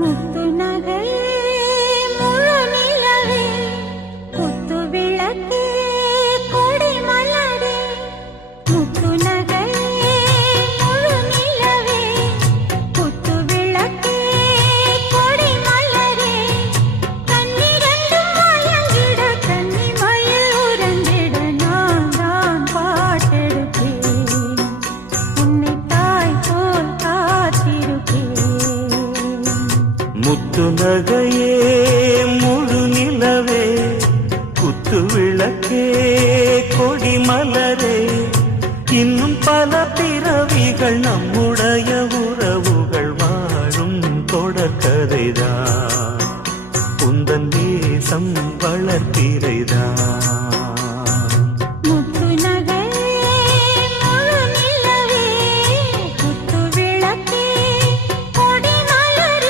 முத்து நகையே முழு நிலவே குத்து விளக்கே கொடி மலரே முத்து நகையே முழு நிலவே குத்து விளக்கே கொடி மலரே கண்ணிரண்டும் மயங்கிட கன்னி மயில் உறங்கிட நான் தான் பாட்டெடுப்பேன் உன்னை தாய் போல் காத்திருப்பேன் முத்து நகையே முழு நிலவே குத்து விளக்கே கொடி மலரே இன்னும் பல பிறவிகள் நம்முடைய உறவுகள் வாழும் தொடர்கதைதான் உந்தன் தேசம் வளர்த்திரைதான்